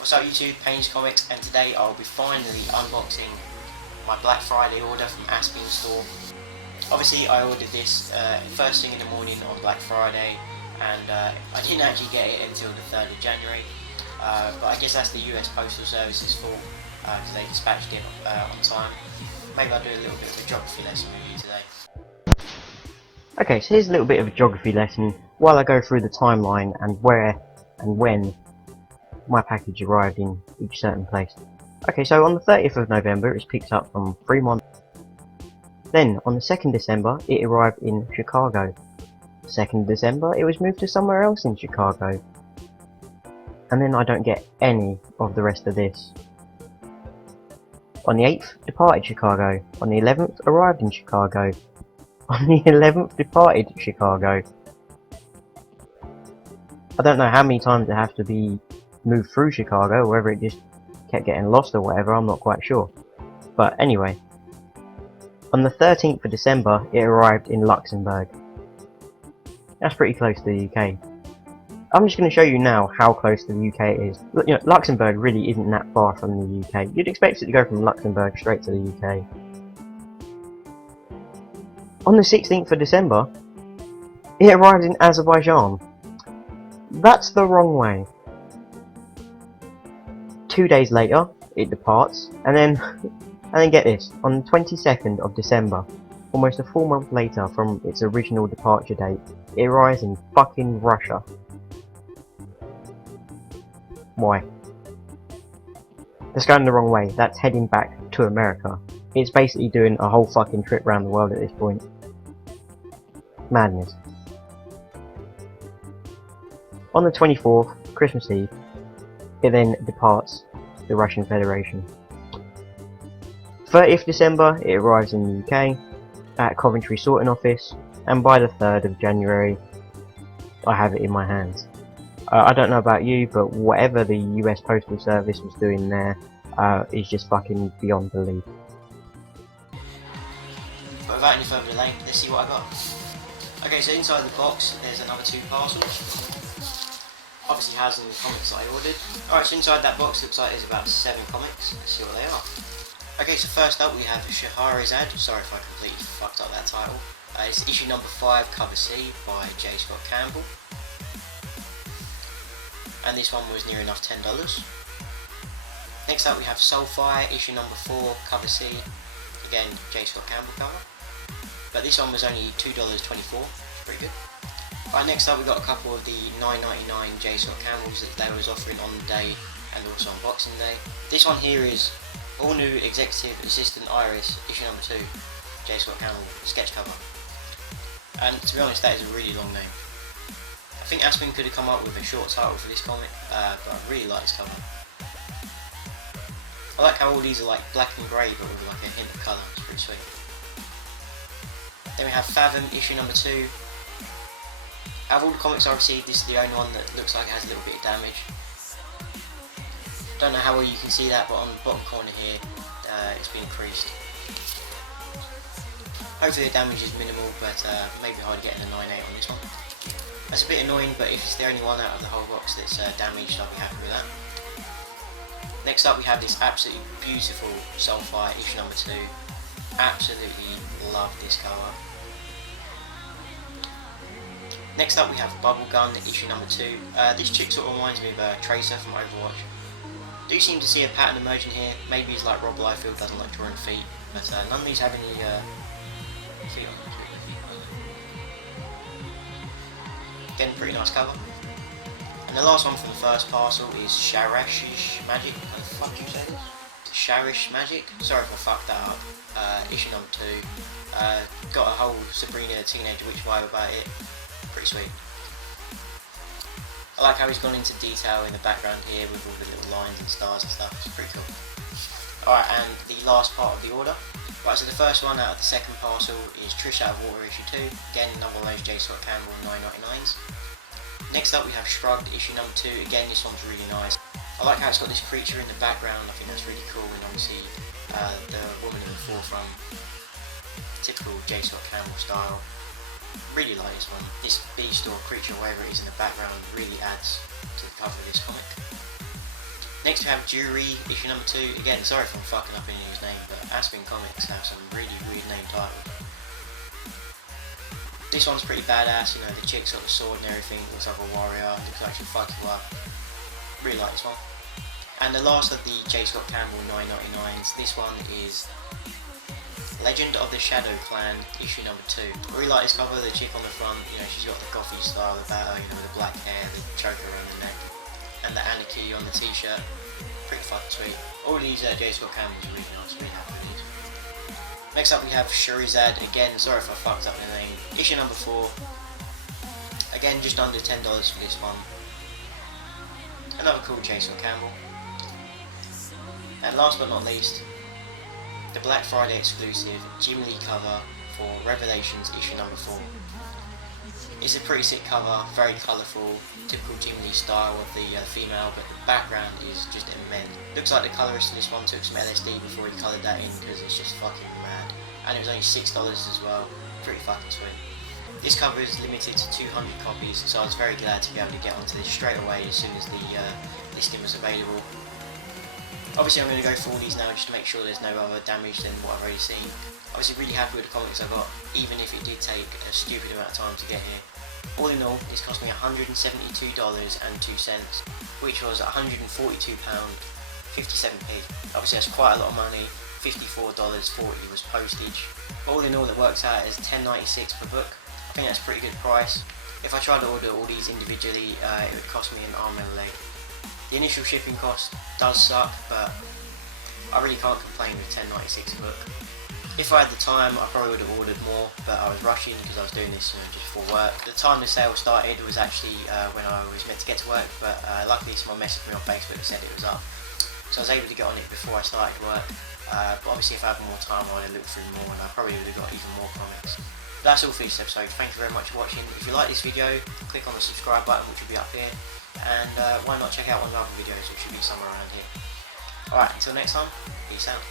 What's up YouTube, Payne's Comics, and today I'll be finally unboxing my Black Friday order from Aspen store. Obviously I ordered this first thing in the morning on Black Friday, and I didn't actually get it until the 3rd of January, but I guess that's the US Postal Service's fault, because they dispatched it on time. Maybe I'll do a little bit of a geography lesson with you today. Okay, so here's a little bit of a geography lesson while I go through the timeline and where and when my package arrived in each certain place. Okay, so on the 30th of November it was picked up from Fremont. Then on the 2nd December it arrived in Chicago. 2nd December it was moved to somewhere else in Chicago. And then I don't get any of the rest of this. On the 8th departed Chicago. On the 11th arrived in Chicago. On the 11th departed Chicago. I don't know how many times it has to be moved through Chicago, or whether it just kept getting lost or whatever, I'm not quite sure. But anyway, on the 13th of December it arrived in Luxembourg. That's pretty close to the UK. I'm just going to show you now how close to the UK it is. You know, Luxembourg really isn't that far from the UK. You'd expect it to go from Luxembourg straight to the UK. On the 16th of December, it arrived in Azerbaijan. That's the wrong way. 2 days later, it departs, and then get this, on the 22nd of December, almost a full month later from its original departure date, it arrives in fucking Russia. Why? That's going the wrong way. That's heading back to America. It's basically doing a whole fucking trip around the world at this point. Madness. On the 24th, Christmas Eve, it then departs the Russian Federation. 30th December, it arrives in the UK at Coventry Sorting Office, and by the 3rd of January, I have it in my hands. I don't know about you, but whatever the US Postal Service was doing there is just fucking beyond belief. But without any further delay, let's see what I got. Okay, so inside the box there's another 2 parcels. Obviously has in the comics that I ordered. Alright, so inside that box looks like there's about 7 comics. Let's see what they are. Okay, so first up we have Shahrazad. Sorry if I completely fucked up that title. It's issue number 5, cover C, by J. Scott Campbell. And this one was near enough $10. Next up we have Soulfire, issue number 4, cover C. Again, J. Scott Campbell cover. But this one was only $2.24. Pretty good. Right, next up we got a couple of the $9.99 J. Scott Campbells that they was offering on the day and also on Boxing Day. This one here is All New Executive Assistant Iris, issue number 2, J. Scott Campbell, sketch cover. And to be honest, that is a really long name. I think Aspen could have come up with a short title for this comic, but I really like this cover. I like how all these are like black and grey but with like a hint of colour, it's pretty sweet. Then we have Fathom, issue number 2. Out of all the comics I received, this is the only one that looks like it has a little bit of damage. Don't know how well you can see that, but on the bottom corner here, it's been creased. Hopefully the damage is minimal, but maybe hard getting a 9.8 on this one. That's a bit annoying, but if it's the only one out of the whole box that's damaged, I'll be happy with that. Next up we have this absolutely beautiful Soulfire, issue number 2. Absolutely love this cover. Next up we have Bubblegum, issue number 2. This chick sort of reminds me of Tracer from Overwatch. Do seem to see a pattern emerging here. Maybe it's like Rob Liefeld doesn't like drawing feet, but none of these have any feet on them. Again, pretty nice cover. And the last one from the first parcel is Sharish Magic. How the fuck do you say this? Sharish Magic? Sorry if I fucked that up. Issue number 2. Got a whole Sabrina Teenage Witch vibe about it. Pretty sweet. I like how he's gone into detail in the background here with all the little lines and stars and stuff. It's pretty cool. Alright, and the last part of the order. Right, so the first one out of the second parcel is Trish Out of Water issue 2. Again, another one of those J. Scott Campbell 9.99s. Next up we have Shrugged, issue number 2. Again, this one's really nice. I like how it's got this creature in the background. I think that's really cool, and obviously the woman in the forefront. Typical J. Scott Campbell style. Really like this one. This beast or creature, whatever it is in the background, really adds to the cover of this comic. Next we have Jury, issue number 2. Again, sorry if I'm fucking up any of his name, but Aspen Comics have some really weird name titles. This one's pretty badass, you know, the chick's got the sword and everything, looks like a warrior, looks like she'll fuck you up. Really like this one. And the last of the J. Scott Campbell 999s, this one is Legend of the Shadow Clan, issue number 2. I really like this cover, the chick on the front, you know, she's got the gothy style about her, you know, with the black hair, the choker around the neck, and the Anarchy on the t-shirt. Pretty fucking sweet. All these J. Scott Campbells are really nice, really happy with these. Next up we have Shurizad, again, sorry if I fucked up the name, issue number 4. Again, just under $10 for this one. Another cool J. Scott Campbell. And last but not least, the Black Friday exclusive Jim Lee cover for Revelations issue number 4. It's a pretty sick cover, very colourful, typical Jim Lee style of the female, but the background is just immense. Looks like the colourist in this one took some LSD before he coloured that in, because it's just fucking mad. And it was only $6 as well, pretty fucking sweet. This cover is limited to 200 copies, so I was very glad to be able to get onto this straight away as soon as the listing was available. Obviously I'm going to go through all these now just to make sure there's no other damage than what I've already seen. Obviously really happy with the comics I got, even if it did take a stupid amount of time to get here. All in all, this cost me $172.02, which was £142.57p. Obviously that's quite a lot of money, $54.40 was postage. But all in all, it works out as $10.96 per book. I think that's a pretty good price. If I tried to order all these individually, it would cost me an arm and a leg. The initial shipping cost does suck, but I really can't complain with $10.96 a book. If I had the time, I probably would have ordered more, but I was rushing because I was doing this, you know, just for work. The time the sale started was actually when I was meant to get to work, but luckily someone messaged me on Facebook and said it was up. So I was able to get on it before I started work. But obviously if I had more time, I would have looked through more and I probably would have got even more comics. But that's all for this episode. Thank you very much for watching. If you like this video, click on the subscribe button, which will be up here. And why not check out one of the other videos, which should be somewhere around here. Alright, until next time, peace out.